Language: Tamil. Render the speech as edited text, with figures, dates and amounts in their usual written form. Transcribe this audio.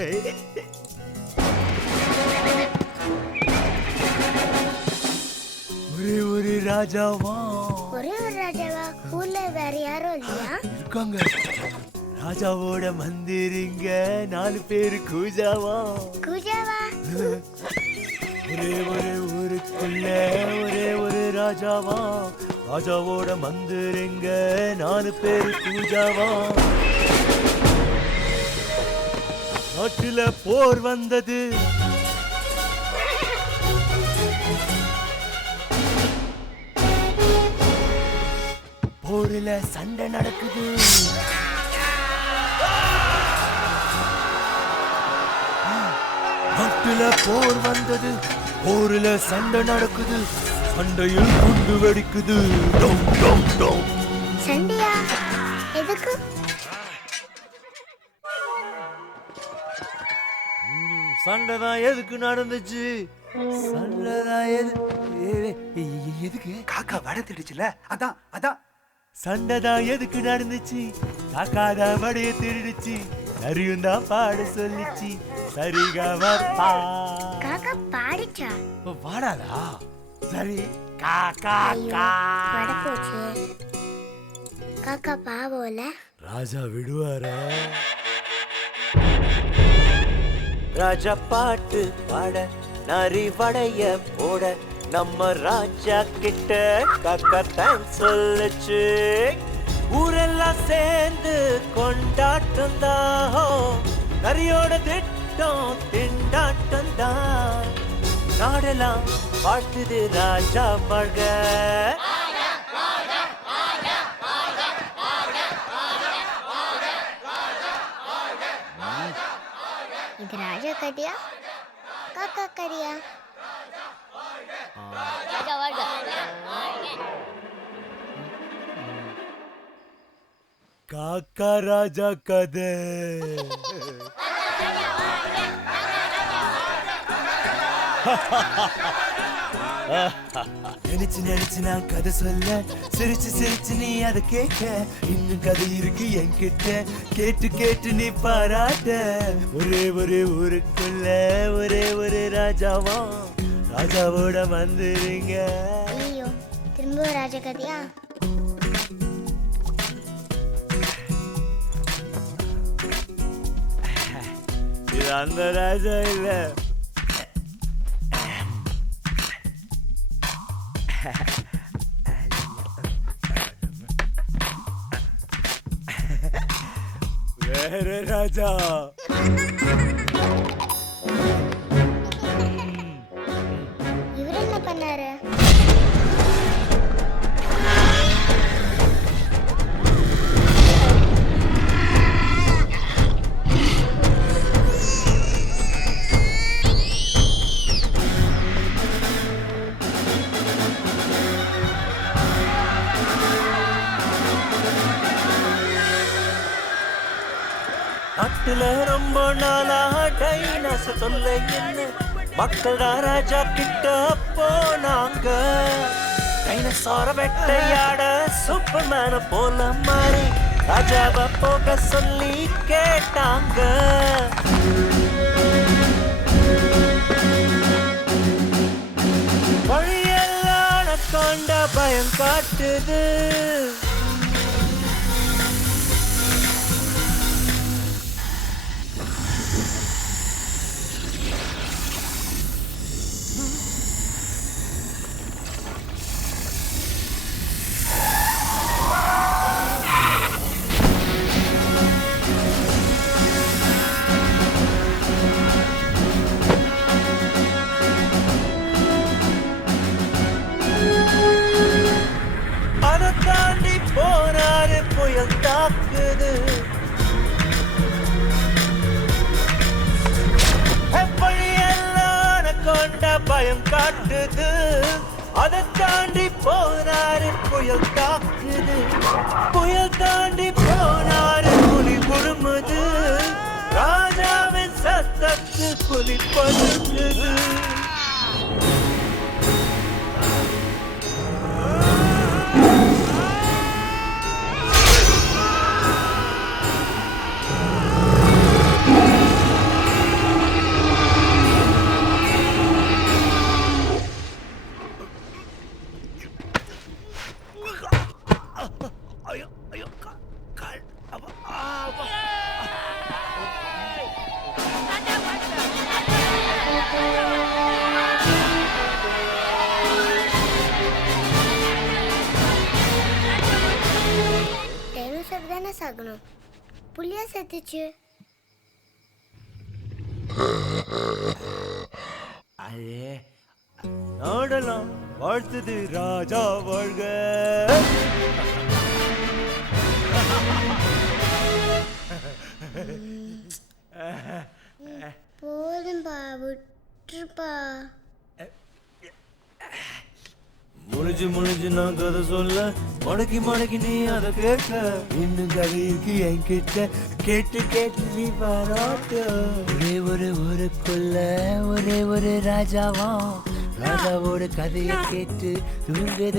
ஒரே ஒரு ராஜாவா? ஒரே ஒரு ராஜாவா? ஊர்ல வேற யாரும் இல்லையா? இருக்காங்க. ராஜாவோட மந்திரிங்க 4 பேரு கூஜாவா? கூஜாவா? ஒரே ஒரு ஊருக்குள்ள ஒரே ஒரு ராஜாவா? ராஜாவோட மந்திரிங்க 4 பேரு கூஜாவா? நாட்டுல போர் வந்தது, போர்ல சண்டை நடக்குது. நாட்டுல போர் வந்தது, போர்ல சண்டை நடக்குது, சண்டையில் குண்டு வெடிக்குது. டோம் டோம் டோம். சண்டையா? எதுக்கு? சண்டைதான் எதுக்கு நடந்துச்சு? சண்டைதான் எதுக்கு? காக்கா வடை திருடுச்சுல, அதான் அதான். சண்டைதான் எதுக்கு நடந்துச்சு? காக்காதான் வடைய திருடுச்சு, நரியும் தான் பாட சொல்லிச்சு. சரிகமா காக்கா பாடிச்சா? பாடாதா? சரி காக்கா வடை போச்சு. காக்கா பாவோல. ராஜா விடுவாரா? ராஜா பாட்டு பாட, நரி வடைய போட, நம்ம ராஜா கிட்ட காக்கா தேங்க்ஸ் சொல்லுச்சு. ஊரெல்லாம் சேர்ந்து கொண்டாட்டம் தான், நரியோட திட்டம் திண்டாட்டம் தான். நாடெல்லாம் வாழ்த்துது ராஜா வாழ்க. இது ராஜா கடியா காக்கா கடியா? காக்கா ராஜா கதை. நினைச்சு நினைச்சு நான் கதை சொல்ல, சிரிச்சு சிரிச்சு நீ அதை கேட்க. இன்னும் கதை இருக்கு என்கிட்ட, கேட்டு கேட்டு நீ பாராட்ட. ஒரே ஒரு ஊருக்குள்ள ஒரே ஒரு ராஜாவா? ராஜாவோட வந்துருங்க. ஐயோ, திரும்ப ராஜா கதையா? இது அந்த ராஜா இல்ல. வேற ராஜா. இவர் என்ன பண்ணாரு? நாட்டுல ரொம்ப நாளா டைனோச தொல்லை என்ன, மக்கள் ராஜா கிட்ட போனாங்க. டைனோசார வேட்டையாட சூப்பர்மேன போல மாறி ராஜாவை போக சொல்லி கேட்டாங்க. வழியெல்லாம் கொண்ட பயம் காட்டுது. அதை தாண்டி போனாரு, புயல் தாக்குது. வழியெல்லாம் கொண்ட பயம் காட்டுது. அதை தாண்டி போனாரு, புயல் தாக்குது. புயல் தாண்டி போனாரு, புலி குறுமுது. ராஜாவின் சத்தத்து புலி பதுங்குது. புளியா செத்துச்சு. அதே நாடலாம் வாழ்த்துது ராஜா வாழ்க. போதும்பா, விட்டுருப்பா. முழிஞ்சு முழிஞ்சு நான் கதை சொல்ல, மடக்கி மடக்கி நீ அதை கேட்க, இன்னும் கதை இருக்கு என்கிட்ட, கேட்டு கேட்டு நீ பாராட்ட. ஒரே ஒரு ஊருக்குள்ள ஒரே ஒரு ராஜாவா, ராஜாவோட கதையை கேட்டு தூங்குது